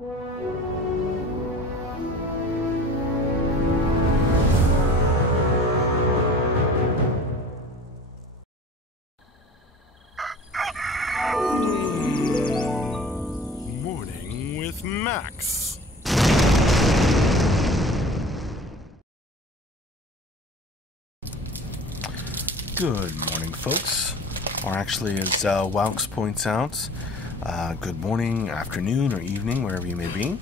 Morning with Max. Good morning, folks. Or actually, as Waux points out, good morning, afternoon, or evening, wherever you may be.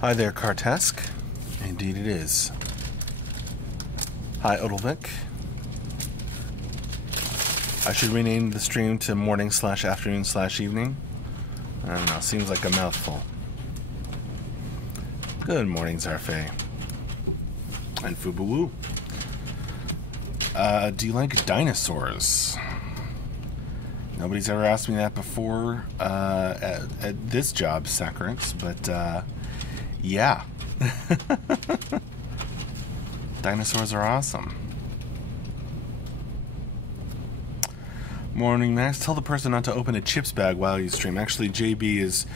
Hi there, Kartesk. Indeed it is. Hi, Odilvik. I should rename the stream to morning/afternoon/evening. I don't know, seems like a mouthful. Good morning, Zarfe. And Fubuwu. Do you like dinosaurs? Nobody's ever asked me that before at this job, Sacrants, but yeah. Dinosaurs are awesome. Morning, Max. Tell the person not to open a chips bag while you stream. Actually, JB is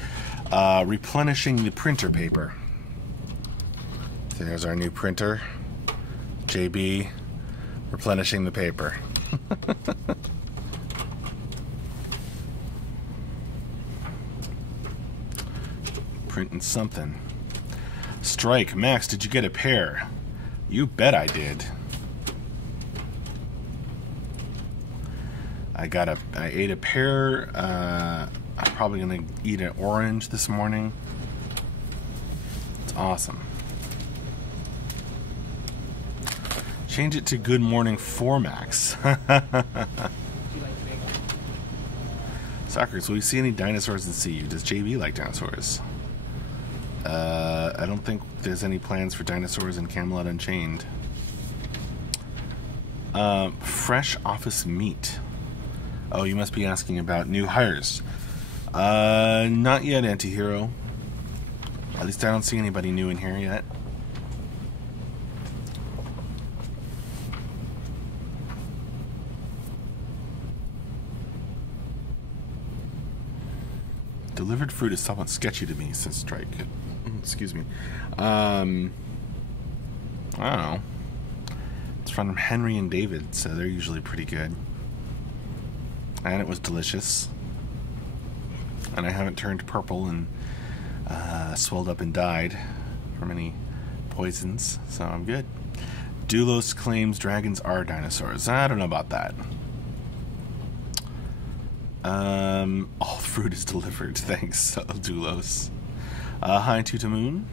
replenishing the printer paper. So there's our new printer. JB replenishing the paper. Printing something. Strike. Max, did you get a pear? You bet I did. I ate a pear. I'm probably gonna eat an orange this morning. It's awesome. Change it to good morning for Max. Socrates, will you see any dinosaurs in CU? Does JB like dinosaurs? I don't think there's any plans for dinosaurs in Camelot Unchained. Fresh office meat. Oh, you must be asking about new hires. Not yet, Antihero. At least I don't see anybody new in here yet. Delivered fruit is somewhat sketchy to me, says Strike. Excuse me. I don't know. It's from Henry and David, so they're usually pretty good. And it was delicious. And I haven't turned purple and swelled up and died from any poisons, so I'm good. Doulos claims dragons are dinosaurs. I don't know about that. All fruit is delivered. Thanks, Doulos. Hi, Tutamoon.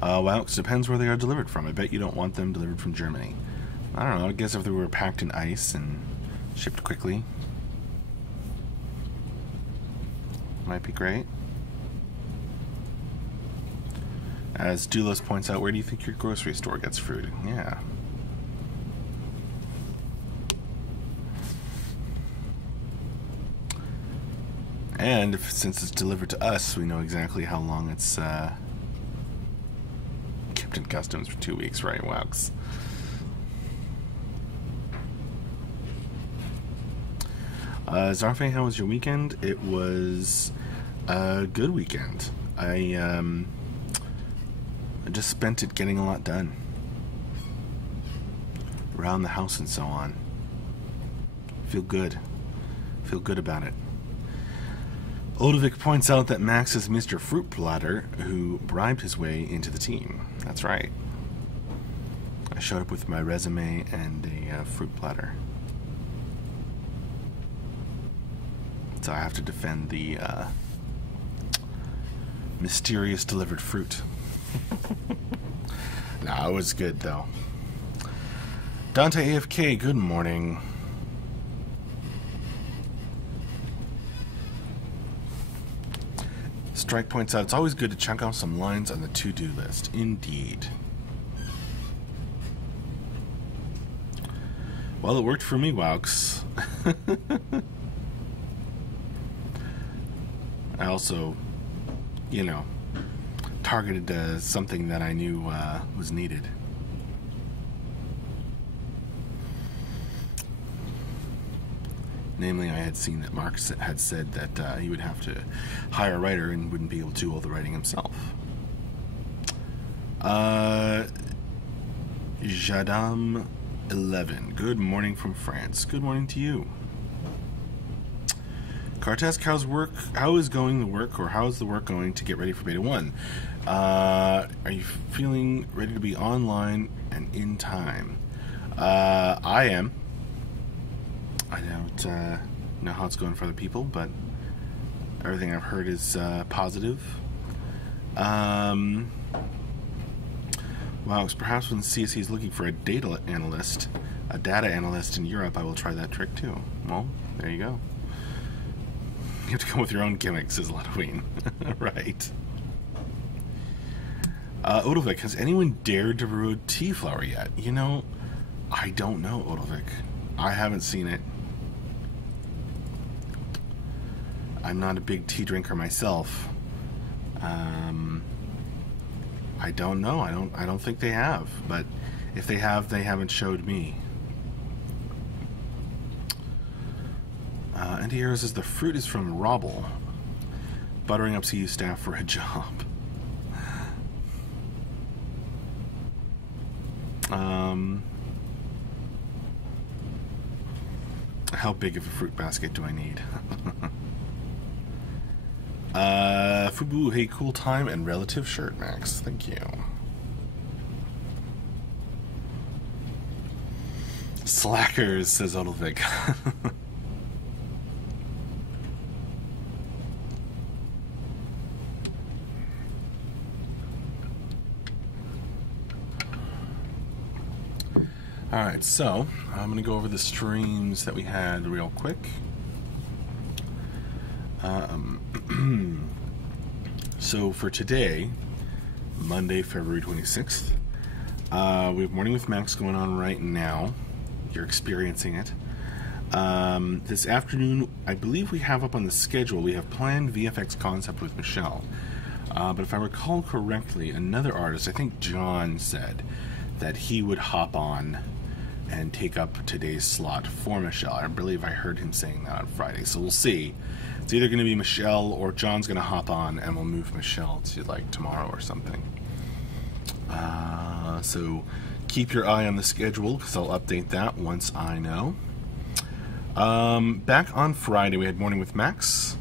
Well, it depends where they are delivered from. I bet you don't want them delivered from Germany. I don't know. I guess if they were packed in ice and shipped quickly, might be great. As Doulos points out, where do you think your grocery store gets fruit? Yeah. And since it's delivered to us, we know exactly how long it's kept in customs for 2 weeks, right, Wax? Zarfe, how was your weekend? It was a good weekend. I just spent it getting a lot done around the house and so on. Feel good about it. Odivik points out that Max is Mr. Fruit Platter who bribed his way into the team. That's right. I showed up with my resume and a fruit platter. So I have to defend the mysterious delivered fruit. No, it was good though. Dante AFK, good morning. Strike points out, it's always good to check off some lines on the to-do list. Indeed. Well, it worked for me, Waux. I also, you know, targeted something that I knew was needed. Namely, I had seen that Mark had said that he would have to hire a writer and wouldn't be able to do all the writing himself. Jadam 11. Good morning from France. Good morning to you. Kartask, how is going the work, or how is the work going to get ready for Beta 1? Are you feeling ready to be online and in time? I am. I don't know how it's going for other people, but everything I've heard is positive. Wow, perhaps when CSE is looking for a data analyst in Europe, I will try that trick too. Well, there you go. You have to come with your own gimmicks, says Halloween. Right. Odilvik, has anyone dared to brew tea flower yet? You know, I don't know, Odilvik. I haven't seen it. I'm not a big tea drinker myself. I don't know. I don't think they have. But if they have, they haven't showed me. Anti-Hero says the fruit is from Robble. Buttering up CU staff for a job. How big of a fruit basket do I need? Fubu, hey, cool time and relative shirt, Max. Thank you. Slackers, says Odilvik. Alright, so I'm going to go over the streams that we had real quick. So for today, Monday, February 26th, we have Morning with Max going on right now. You're experiencing it. This afternoon, I believe we have up on the schedule, we have planned VFX Concept with Michelle. But if I recall correctly, another artist, I think John, said that he would hop on and take up today's slot for Michelle. I believe I heard him saying that on Friday, so we'll see. It's either going to be Michelle or John's going to hop on and we'll move Michelle to like tomorrow or something. So keep your eye on the schedule because I'll update that once I know. Back on Friday we had Morning with Max.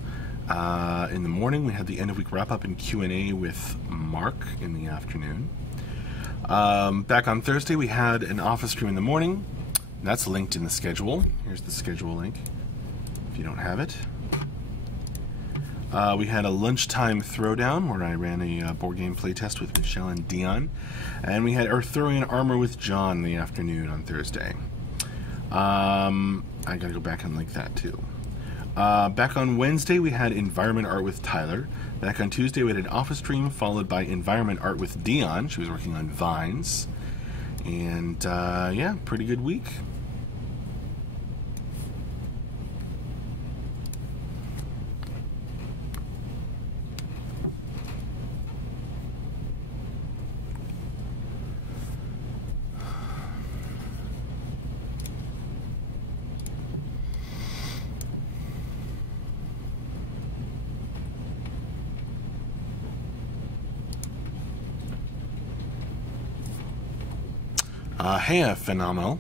In the morning we had the end of week wrap up and Q&A with Mark in the afternoon. Back on Thursday we had an office stream in the morning. That's linked in the schedule. Here's the schedule link if you don't have it. We had a lunchtime throwdown where I ran a board game playtest with Michelle and Dion. And we had Arthurian Armor with John in the afternoon on Thursday. I gotta go back and link that too. Back on Wednesday we had Environment Art with Tyler. Back on Tuesday we had an office stream followed by Environment Art with Dion. She was working on vines. And yeah, pretty good week. Hey, phenomenal.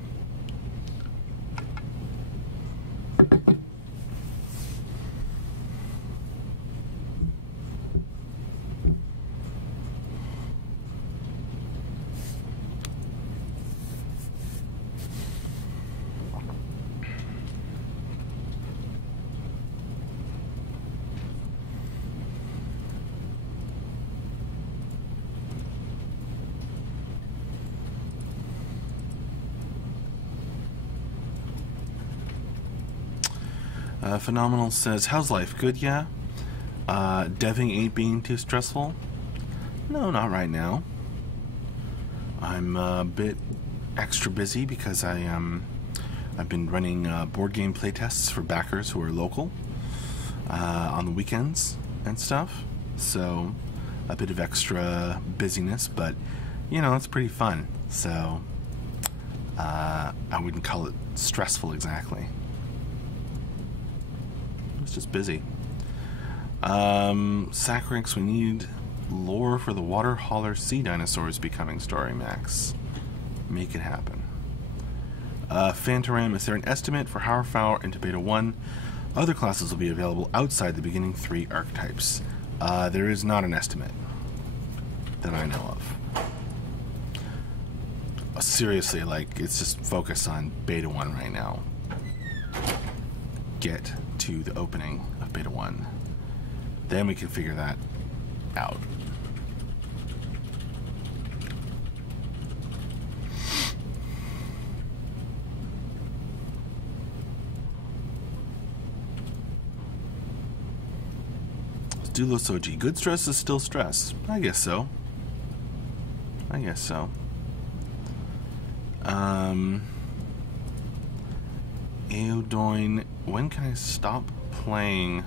Phenomenal says, how's life? Good, yeah? Deving ain't being too stressful? No, not right now. I'm a bit extra busy because I've been running board game playtests for backers who are local on the weekends and stuff. So a bit of extra busyness, but you know, it's pretty fun. So I wouldn't call it stressful exactly. was just busy. Sacrix, we need lore for the water hauler sea dinosaurs becoming Story Max. Make it happen. Phantoram, is there an estimate for Hourfowl into Beta 1? Other classes will be available outside the beginning 3 archetypes. There is not an estimate that I know of. Seriously, like, it's just focus on Beta 1 right now. Get to the opening of Beta 1. Then we can figure that out. Dulos OG. Good stress is still stress. I guess so. Eodoin, when can I stop playing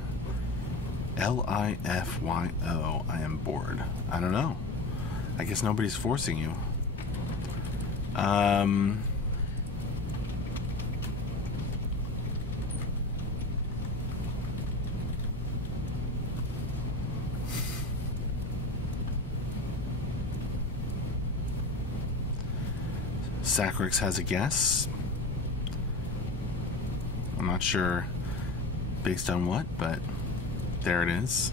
LIFYO? I am bored. I don't know. I guess nobody's forcing you. Sacrix has a guess. I'm not sure based on what, but there it is.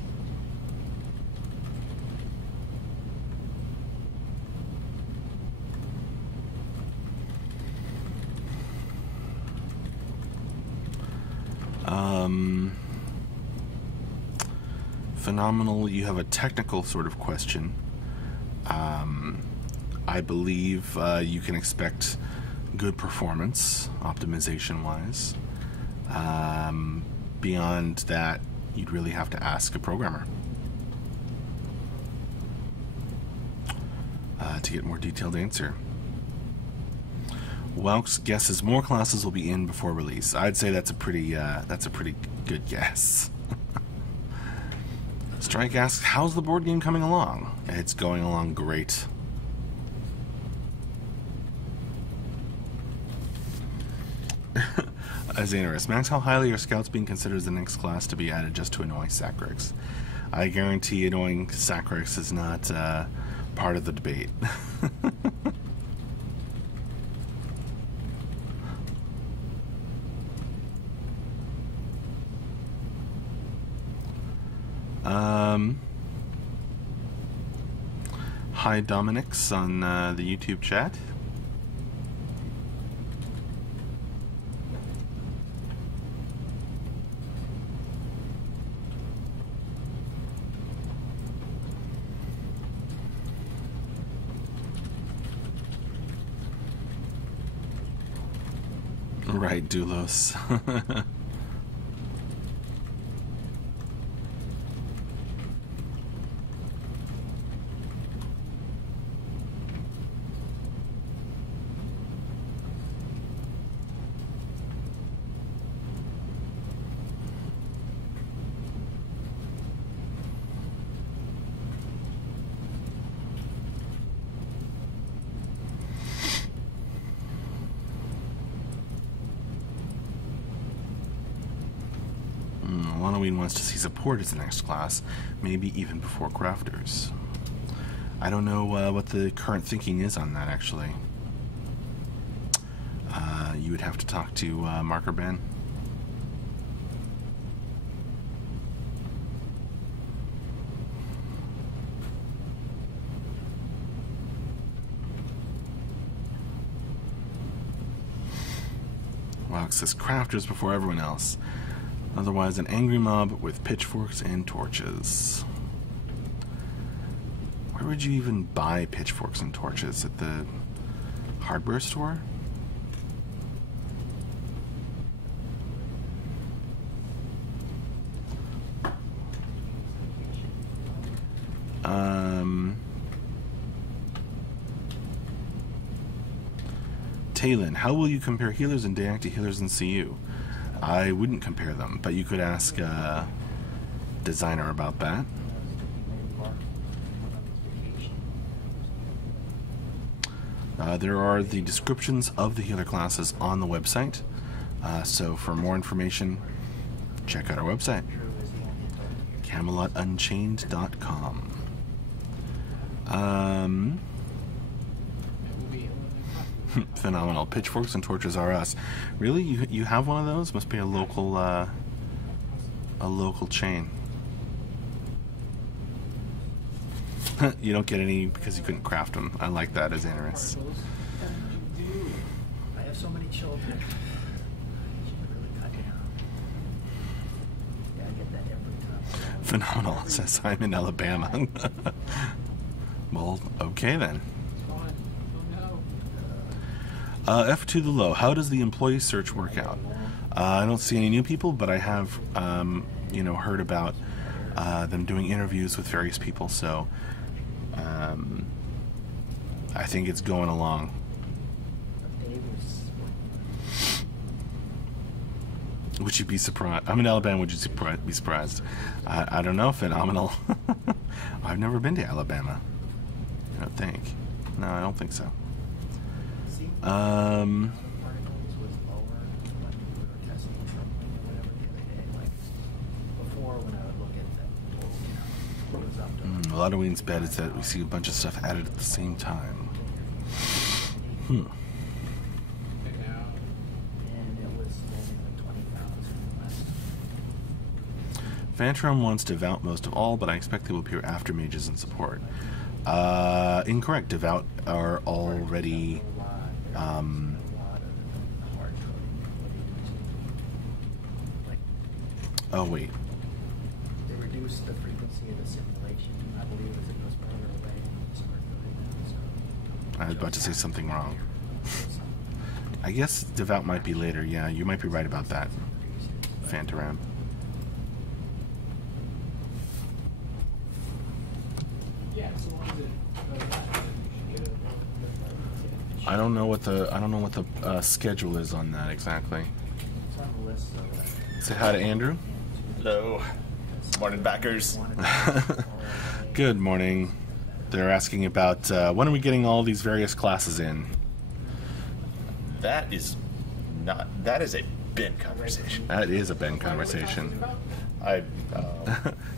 Phenomenal, you have a technical sort of question. I believe you can expect good performance, optimization-wise. Beyond that, you'd really have to ask a programmer to get a more detailed answer. Welks guesses more classes will be in before release. I'd say that's a pretty good guess. Strike asks, how's the board game coming along? It's going along great. Xanaris, Max, how highly are scouts being considered as the next class to be added just to annoy Sacrix? I guarantee annoying Sacrix is not part of the debate. Hi Dominix on the YouTube chat. Right, Doulos. Halloween wants to see support as the next class, maybe even before crafters. I don't know what the current thinking is on that, actually. You would have to talk to Marker Ben. Wow, it says crafters before everyone else. Otherwise, an angry mob with pitchforks and torches. Where would you even buy pitchforks and torches? At the hardware store? Talon, how will you compare healers in DAC to healers in CU? I wouldn't compare them, but you could ask Designer about that. There are the descriptions of the healer classes on the website, so for more information, check out our website, CamelotUnchained.com. Phenomenal. Pitchforks and Torches R Us. Really? You have one of those? Must be a local chain. You don't get any because you couldn't craft them. I like that as interest. I have so many children. Yeah, I get that every time. Phenomenal, says I'm in Alabama. Well, okay then. F to the low. How does the employee search work out? I don't see any new people, but I have, heard about them doing interviews with various people. So I think it's going along. Would you be surprised? I'm in Alabama. Would you be surprised? I don't know. Phenomenal. I've never been to Alabama. I don't think. No, I don't think so. A lot of Wayne's bet is that we see a bunch of stuff added at the same time. Phantrum wants Devout most of all, but I expect they will appear after Mages and Support. Incorrect. Devout are already... oh, wait. They reduce the frequency of the simulation. I believe as it goes further away, it's hard to. I was about to say something wrong. I guess Devout might be later. Yeah, you might be right about that. Phantom. I don't know what the schedule is on that exactly. It's on the list. Say hi to Andrew. Hello. Morning, backers. Good morning. They're asking about when are we getting all these various classes in? That is a Ben conversation. That is a Ben conversation.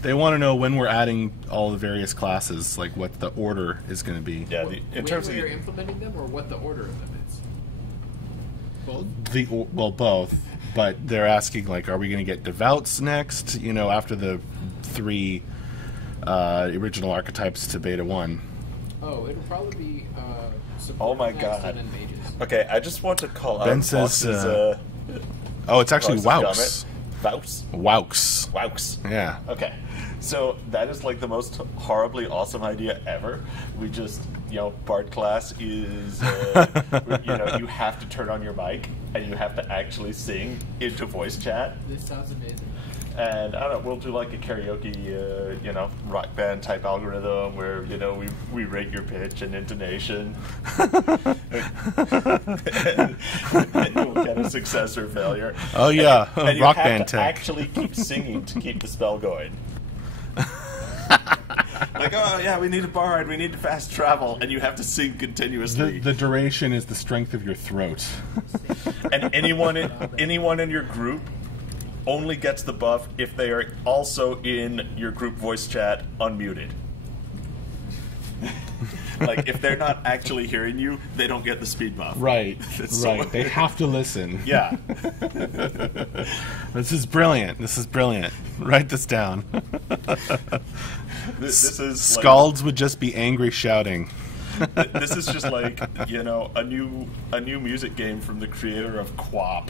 They want to know when we're adding all the various classes, like what the order is going to be. Yeah, in terms of you're implementing them, or what the order of them is. Well, both. But they're asking, like, are we going to get Devouts next? You know, after the 3 original archetypes to Beta 1. Oh, it'll probably be. Oh my god. And then mages. Okay, I just want to call Ben out says. Fox's, oh, it's actually Fox's Waux. Waux. Waux. Yeah. Okay. So that is like the most horribly awesome idea ever. We just, Bard class is, you have to turn on your mic and you have to actually sing into voice chat. This sounds amazing. And I don't know, we'll do like a karaoke, rock band type algorithm where, we rate your pitch and intonation. and you'll get a success or failure. Oh yeah, and rock you band have to tech. actually keep singing to keep the spell going. Like, oh yeah, we need a bard, we need to fast travel, and you have to sing continuously. The duration is the strength of your throat. And anyone in your group only gets the buff if they are also in your group voice chat unmuted. Like, if they're not actually hearing you, they don't get the speed buff. Right, So right. They have to listen. Yeah. This is brilliant. Write this down. This is Scalds would just be angry shouting. This is just like, a new music game from the creator of QWOP.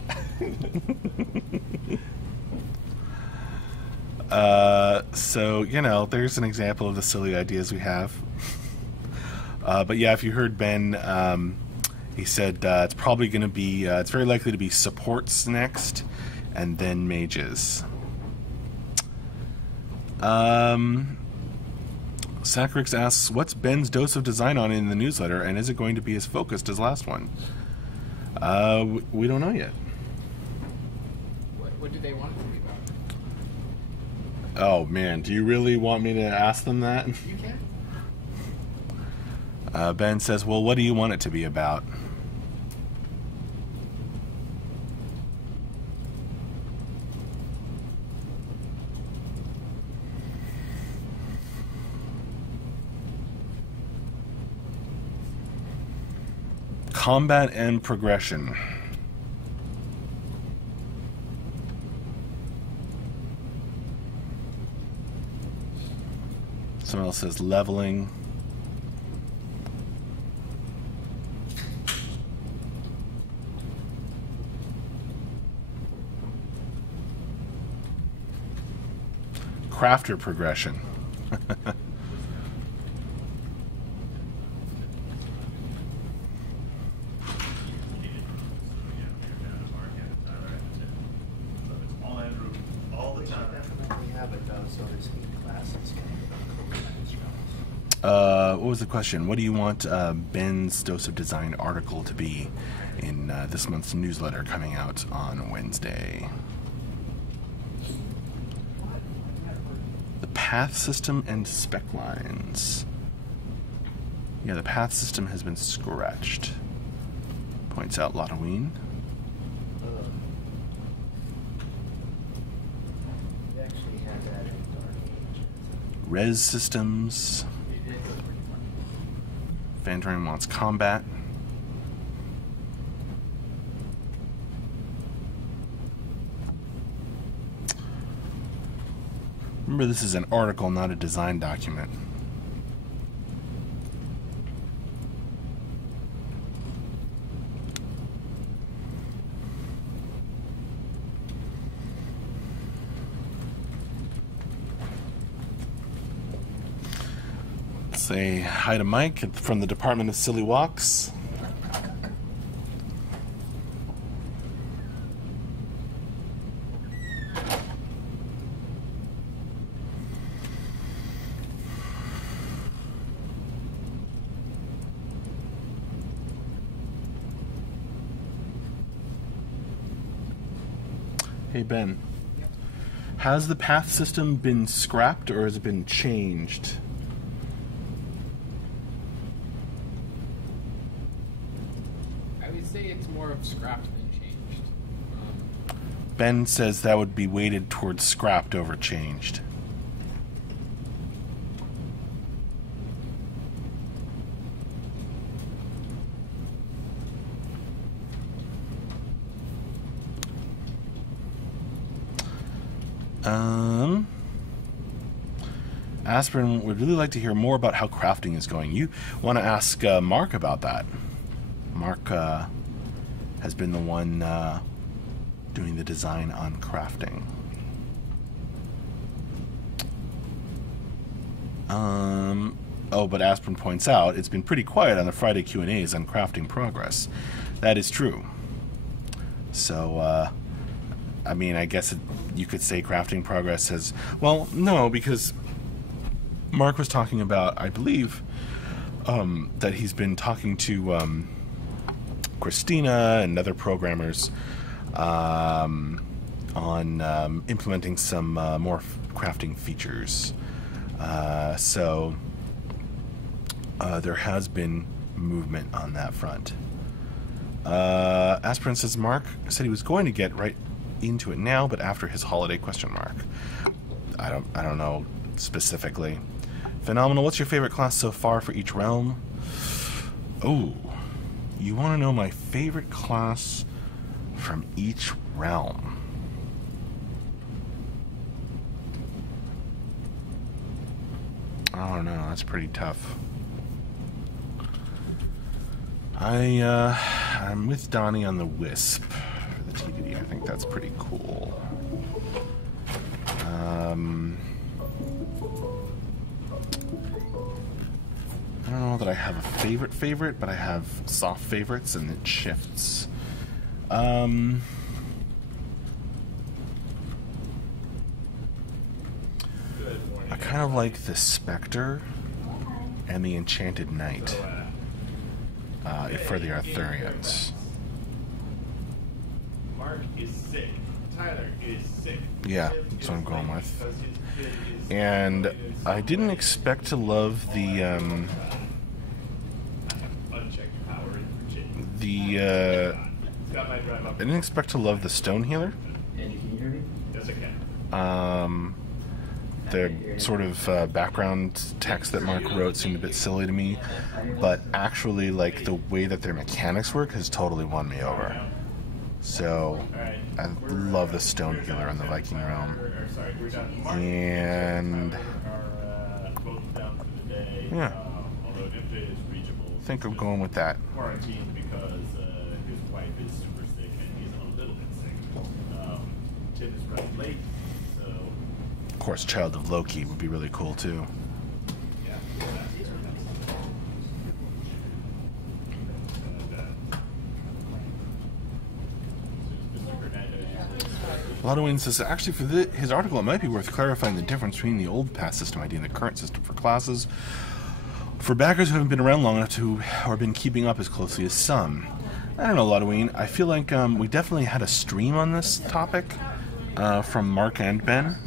So, there's an example of the silly ideas we have. But yeah, if you heard Ben, he said it's probably going to be, it's very likely to be supports next, and then mages. Sacrix asks, what's Ben's dose of design on in the newsletter, and is it going to be as focused as last one? We don't know yet. What do they want it to be about? Oh man, do you really want me to ask them that? You can. Ben says, well, what do you want it to be about? Combat and progression. Someone else says leveling. Crafter progression. Definitely have it though, so to speak, classes. What was the question? What do you want Ben's Dose of Design article to be in this month's newsletter coming out on Wednesday? The path system and spec lines. Yeah, the path system has been scratched. Points out Lottoween. We actually had that in Dark Age. Res systems. Vandorin wants combat. Remember, this is an article, not a design document. Say hi to Mike from the Department of Silly Walks. Hey Ben, has the path system been scrapped or has it been changed? I would say it's more of scrapped than changed. Ben says that would be weighted towards scrapped over changed. Aspirin would really like to hear more about how crafting is going. You want to ask Mark about that. Mark has been the one doing the design on crafting. But Aspirin points out it's been pretty quiet on the Friday Q&As on crafting progress. That is true. So, I mean, I guess you could say crafting progress has... Well, no, because Mark was talking about, I believe, that he's been talking to Christina and other programmers on implementing some more crafting features. So there has been movement on that front. Aspirin says Mark said he was going to get right into it now, but after his holiday question mark. I don't know specifically. Phenomenal. What's your favorite class so far for each realm? Oh, you want to know my favorite class from each realm? I don't know. That's pretty tough. I'm with Donnie on the Wisp for the TBD. I think that's pretty cool. I don't know that I have a favorite, but I have soft favorites, and it shifts. I kind of like the Spectre and the Enchanted Knight for the Arthurians. Mark is sick. Tyler is sick. Yeah, that's what I'm going with. And I didn't expect to love the I didn't expect to love the Stone Healer. Andy, can you hear me? Yes, I can. the sort of background text that Mark wrote seemed a bit silly to me, but actually, like, the way that their mechanics work has totally won me over. So, I love the Stone Healer in the Viking Realm. And yeah, I think I'm going with that. Quarantined because his wife is super sick and he's a little bit sick. Tim is running late, so. Of course, Child of Loki would be really cool too. Lottoing says, actually, for his article, it might be worth clarifying the difference between the old pass system ID and the current system for classes. For backers who haven't been around long enough to, or been keeping up as closely as some. I don't know, Lottoing. I feel like we definitely had a stream on this topic from Mark and Ben.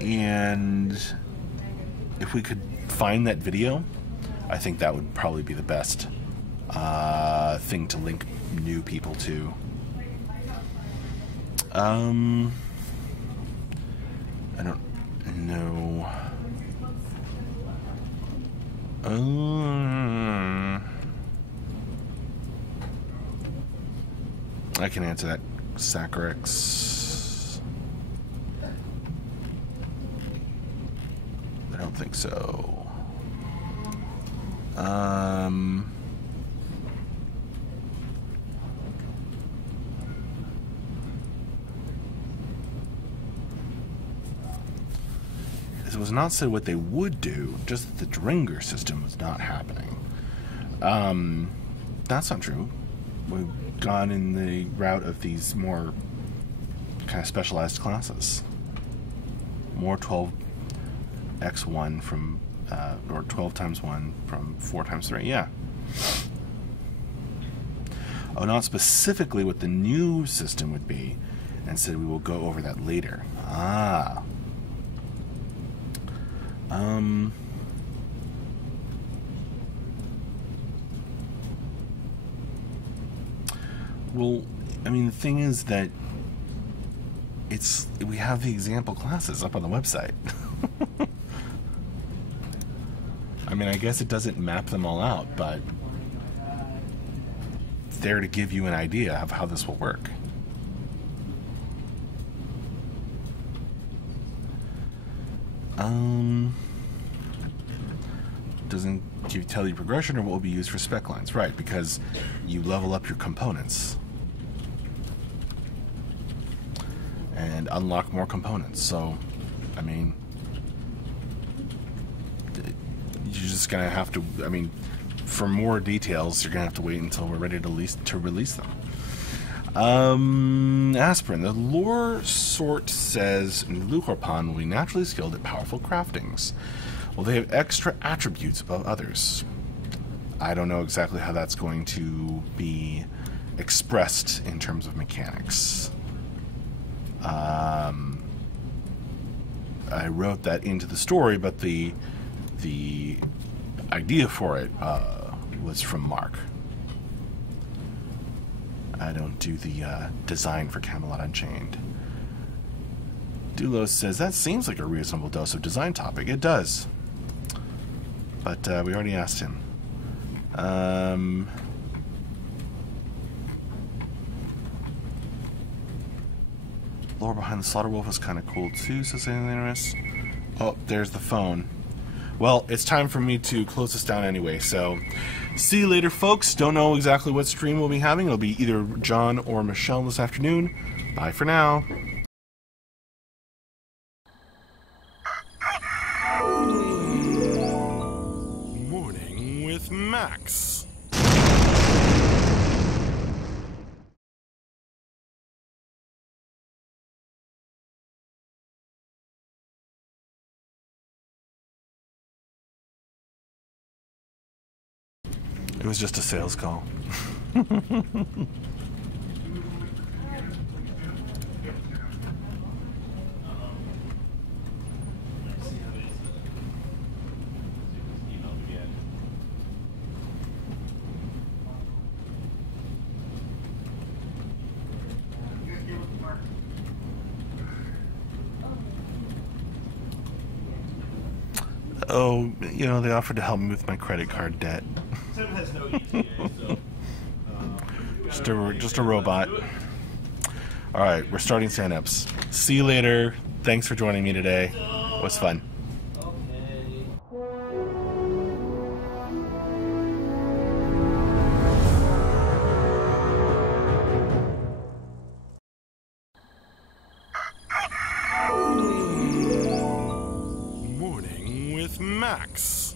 And if we could find that video, I think that would probably be the best thing to link new people to. I don't know. I can answer that, Sacrix. I don't think so. It was not said what they would do, just that the Dringer system was not happening. That's not true. We've gone in the route of these more kind of specialized classes. More 12x1 from, or 12 times 1 from 4 times 3, yeah. Oh, not specifically what the new system would be, and said we will go over that later. Ah. Well, I mean, the thing is that we have the example classes up on the website. I mean, I guess it doesn't map them all out, but it's there to give you an idea of how this will work. Doesn't tell you progression or what will be used for spec lines. Right, because you level up your components and unlock more components. So, I mean, you're just going to have to, I mean, for more details, you're going to have to wait until we're ready to release them. Aspirin. The lore sort says Luhorpan will be naturally skilled at powerful craftings. Well, they have extra attributes above others. I don't know exactly how that's going to be expressed in terms of mechanics. I wrote that into the story, but the idea for it was from Mark. I don't do the design for Camelot Unchained. Dulos says, that seems like a reasonable dose of design topic. It does. But we already asked him. Lore behind the Slaughter Wolf is kind of cool too, says Alienus. Oh, there's the phone. Well, it's time for me to close this down anyway, so see you later, folks. Don't know exactly what stream we'll be having. It'll be either John or Michelle this afternoon. Bye for now. Morning with Max. It was just a sales call. Oh, they offered to help me with my credit card debt. Tim has no ETA, so Just a robot. All right, we're starting stand-ups. See you later. Thanks for joining me today. It was fun. okay. Morning with Max.